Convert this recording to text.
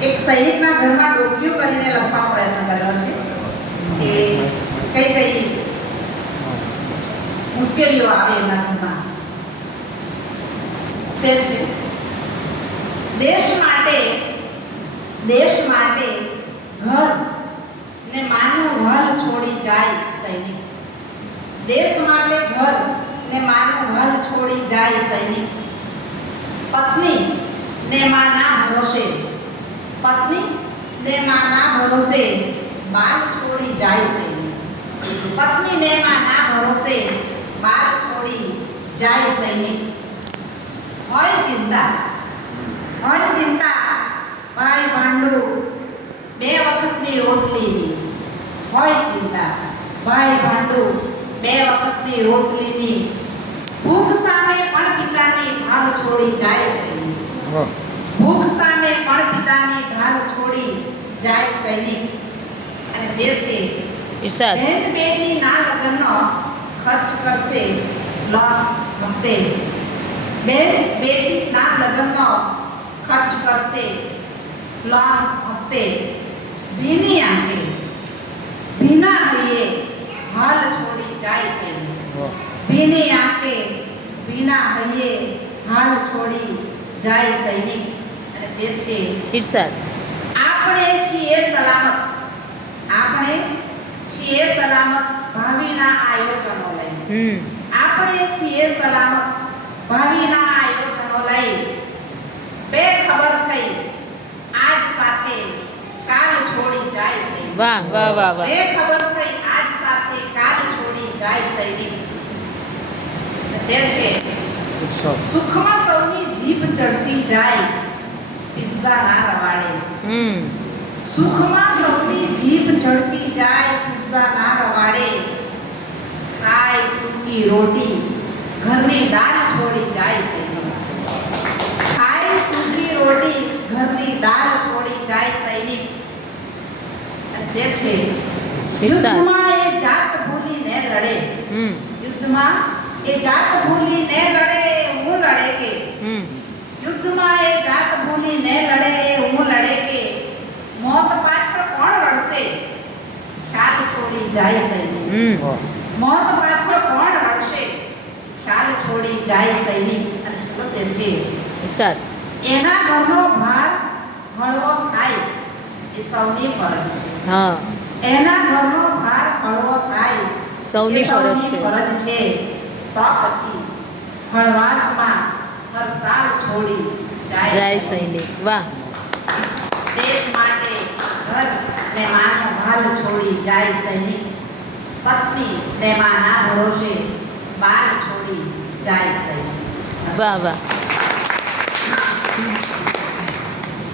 એક સૈનિકના ઘરમાં ડોક્યું કરીને લખવાનો પ્રયત્ન કર્યો છે કે કઈ કઈ મુશ્કેલીઓ આવે એના ઘરમાં. શેર છે, દેશ માટે ઘર ને માનું વલ છોડી જાય સૈનિક. દેશ માટે ઘર ને માનું વલ છોડી જાય સૈનિક. પત્ની ને માના ભરોસે બાર છોડી જાય સૈનિક. પત્ની ને માના ભરોસે બાર છોડી જાય સૈનિક. હોય ચિંતા ભાઈ ભાંડુ બે વખતની રોટલીની. હોય ચિંતા ભાઈ ભાંડુ બે વખતની રોટલીની. ભૂખ સામે પણ પિતાની ઢાલ છોડી જાય સૈનિક. ભૂખ સામે પણ પિતાની ઢાલ છોડી જાય સૈનિક. અને શેર છે, બહેન બેટીના લગ્નનો ખર્ચ કરશે લોન હપ્તે. બેન બેટીના લગ્નનો ખર્ચ કરશે લોન હપ્તે. ભીની આંખે ભીના હૈયે હાલ છોડી જાય સૈનિક. ભીની આંખે ભીના હૈયે હાલ છોડી જાય સૈનિક. અને શેર છે, આપણે છીએ સલામત ભાવિના આયોજનો લઈ. આપણે છીએ સલામત ભાવિના આયોજનો લઈ. બેખબર થઈ આજ સાથે કાલ છોડી જાય સૈનિક. વાહ વાહ વાહ વાહ. બેખબર થઈ આજ સાથે કાલ છોડી જાય સૈનિક. શેર છે, સુખમાં સૌની જીભ ચડતી જાય પિઝા ના રવાડે. સુખમાં સૌની જીભ ચડતી જાય પિઝા ના રવાડે. ખાય સૂકી રોટી ઘરની દાળ છોડી જાય સૈનિક. ખાય સૂકી રોટી ઘરની દાળ છોડી જાય સૈનિક. અને શેર છે, યુદ્ધમાં એ જાત ભૂલીને લડે. યુદ્ધમાં એ જાત ભૂલીને લડે હું લડે કે. યુદ્ધમાં એ જાત ભૂલીને લડે હું લડે કે. મોત પાછળ કોણ રડશે ખ્યાલ છોડી જાય સૈનિક. મોત પાછળ કોણ રડશે ખ્યાલ છોડી જાય સૈનિક. અને છેલ્લો શેર છે, એના ઘરનો ભાર હળવો થાય એ સૌની ફરજ છે. એના ઘરનો ભાર હળવો થાય સૌની ફરજ છે. તો પછી હળવાશમાં હર સાલ છોડી જાય સૈનિક. વાહ. દેશ માટે ઘર ને માનો ભાલ છોડી જાય સૈનિક. પત્ની ને માના ભરોસે બાલ છોડી જાય સૈનિક. વાહ વાહ.